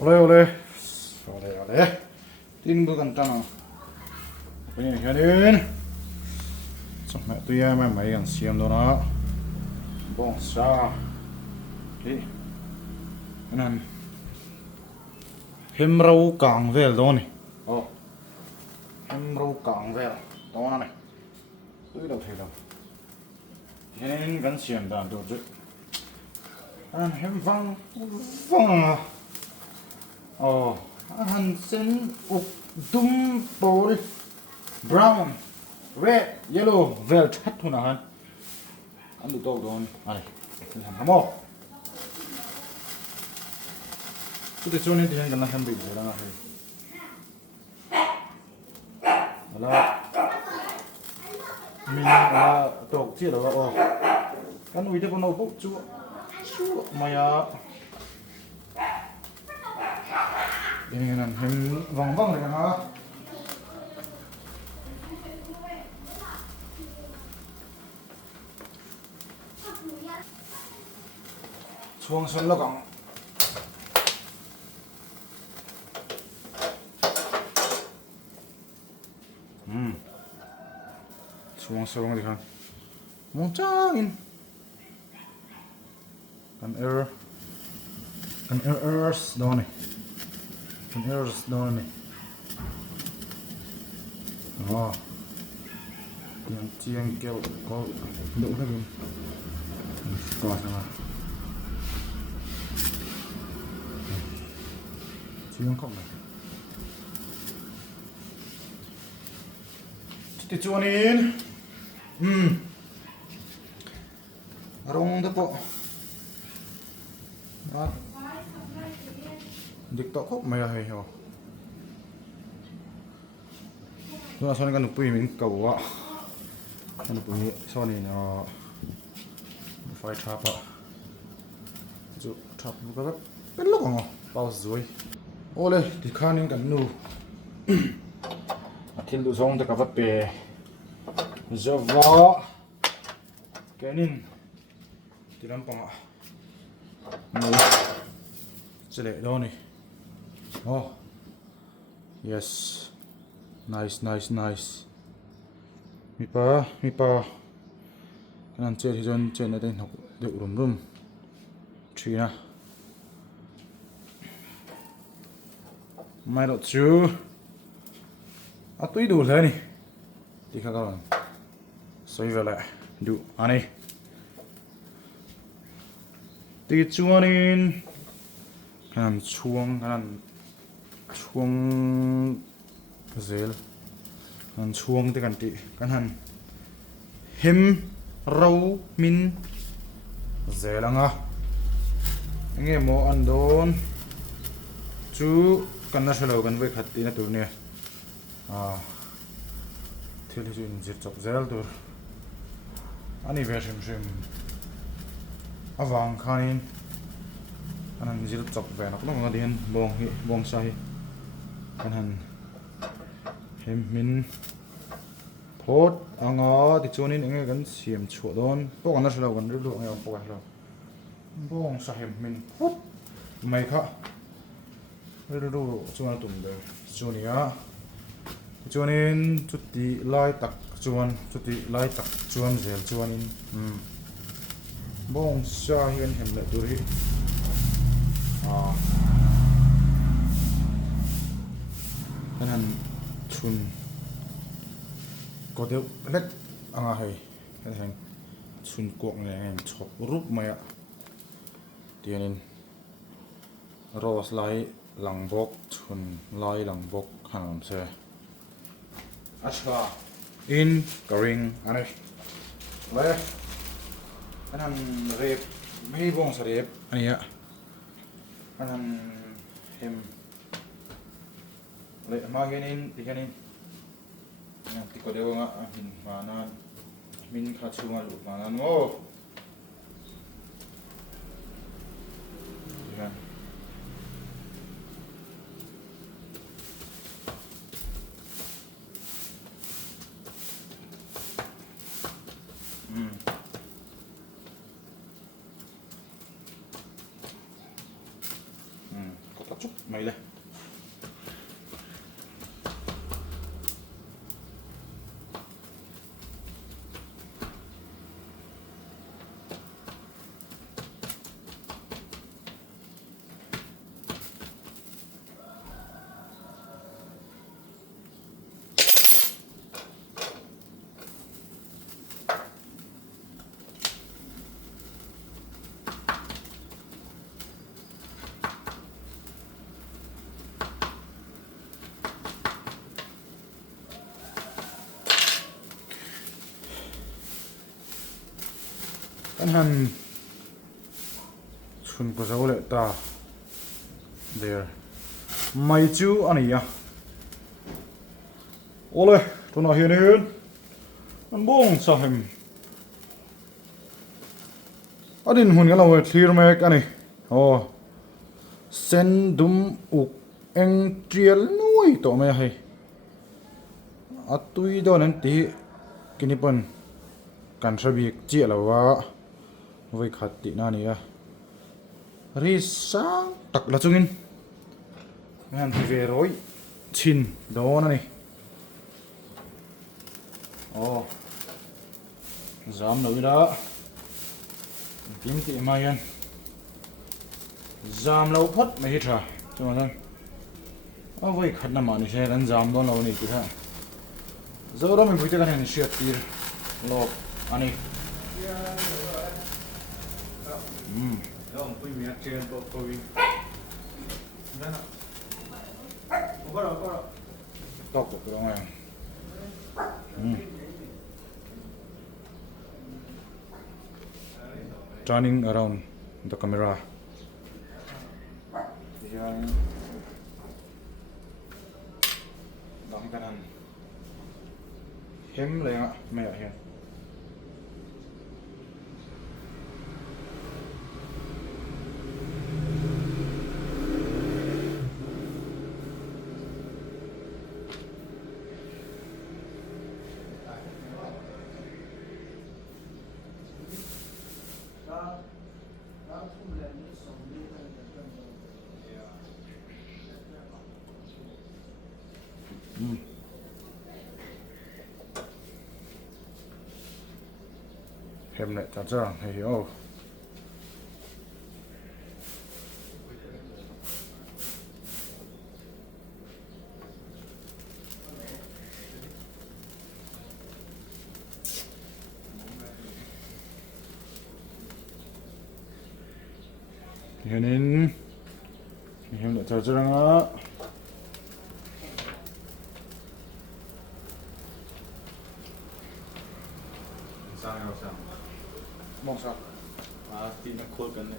Ole. Tin bukan tanah. Ini hanin. Sampai tu ya mai yang siam dona. Bawngsa. Đi. Nan. Him rau cảng về đó này. Him rau cảng về. Đó này. Tôi đâu thấy đâu. Hanin gan siam dan đồ chứ. Him vang à. Han sen uk dum bol brown red yellow vel chat thu na han an du to don ai han hamo tu te chone ti han kan han bi ra na hai ala min ala tok chi lo kan ui te ko no bu chu maya ini kan hem vang này ha chuang sơn lo gang chuang sơn đi ha mong chang in kan errors đó này kan errors đó này yang chiang kêu có đỡ cái gì có sao chiang không này thì chuan in rong đó po dik to khóc mày hay hả? Nó sau này cái nụ bì mình cầu á, cái nụ bì sau này nó phải chắp á, chú chắp cái bên lúc nào bao rồi, ô lên thì khăn những cái nụ, thiên đủ xong thì cái vật bè, giờ vợ, cái nín, thì làm bằng à, nụ, sẽ để đâu này. Oh, yes, nice. Mi pa, cái chơi thì chơi này đây học được rum, chi na, mai đó chú, tôi đủ rồi nè, đi khai con, xoay về lại, đủ, anh này, đi chuan in, cái chuông zel kan chuang te kan ti kan han him rau min zelanga nge mo an don chu kan na shalo kan ve khatti na tur ne thil hi in zir chok zel tur ani ve shim awang khanin kan zir chok ve nak long ngadin bawngsa hi kan han hem min phốt anga ti chuanin enge kan siam chhuah dawn pawh kan a hlo kan riluk nge pawh a hlo bawngsa hem min phốt mai kha riluk chuan tum de chuania chuanin chuti lai tak chuan zel chuanin bawngsa hian hem le tur hi kan han chun có điều lết hay cái hàng chun cuộn này em chọc rúp mày ạ tiền rose lai lăng bốc chun lai lăng bốc hàng xe ashka in karing anh đây cái han rep mấy bông sa rep anh ạ cái han hem lệ mà cái này thì có điều ngã mình mà nó mình khá chung là mà nó ngô có tập chút mày đây anh han chun ko zo le ta there mai chu ani ya ole to na hian hian an bong sa hem adin hun galo clear mek ani sen dum uk eng trial nui to me hai atui do nan ti kinipon kan thabik chi lawa voi khat ti na ni a ri sang tak la chungin ngan ti ve roi chin do na ni zam lo ida tim ti ma yan zam lo phot mai tha chuma dan voi khat na ma ni se ran zam don lo ni ti tha zo ro mi bui te kan ni shiat tir lo ani Không, tôi miếng trên bộ tôi Đó Có đâu tóc của cái này turning around the camera yang đóng cái này hem lên ạ mẹ hiện hem lại chặt ra hay hiểu nên hem lại chặt ra á sao Bawngsa tin nó khôi cần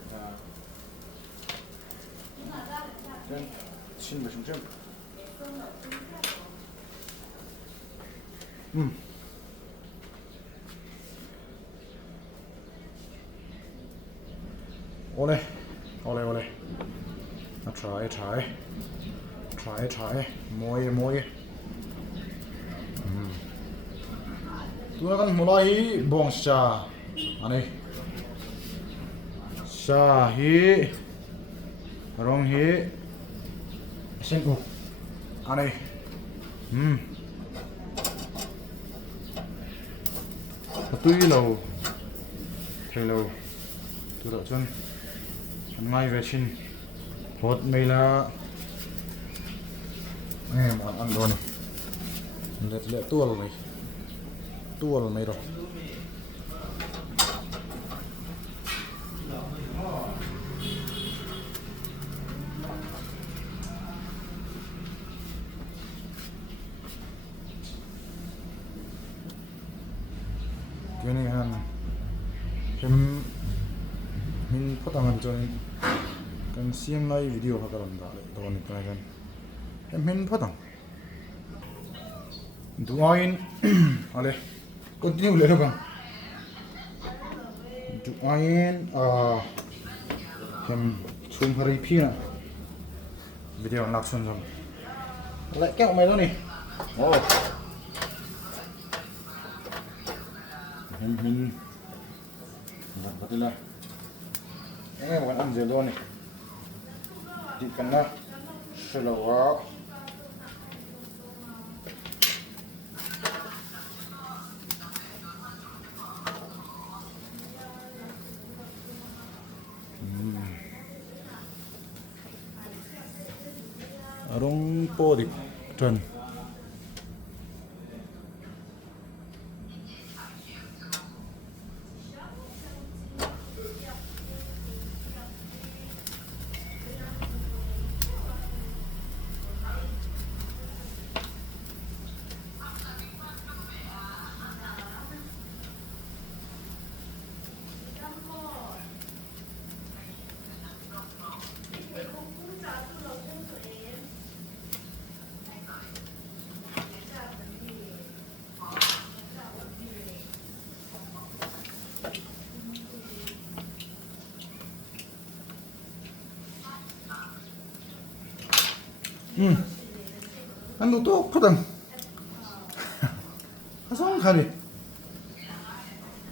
then xin về xuống ole try moi tu kan mulai Bawngsa ani sa hi rong hi sen u ani tui lo hello tu ro chun an ngai ve chin hot meila em an do ni le tual mai rồi cái này han hem min photangan chon kan siam lai video ha karam da le don ka gan hem min photang duain ale continue le kan duain hem chum hari phina video nak sun jom lại kẹo mày đó nè mình đặt vào đây là em còn ăn gì luôn này thì cần đó เสร็จแล้วก็rong po di trần ăn đồ tốt phát đằng. Sao không khai đi?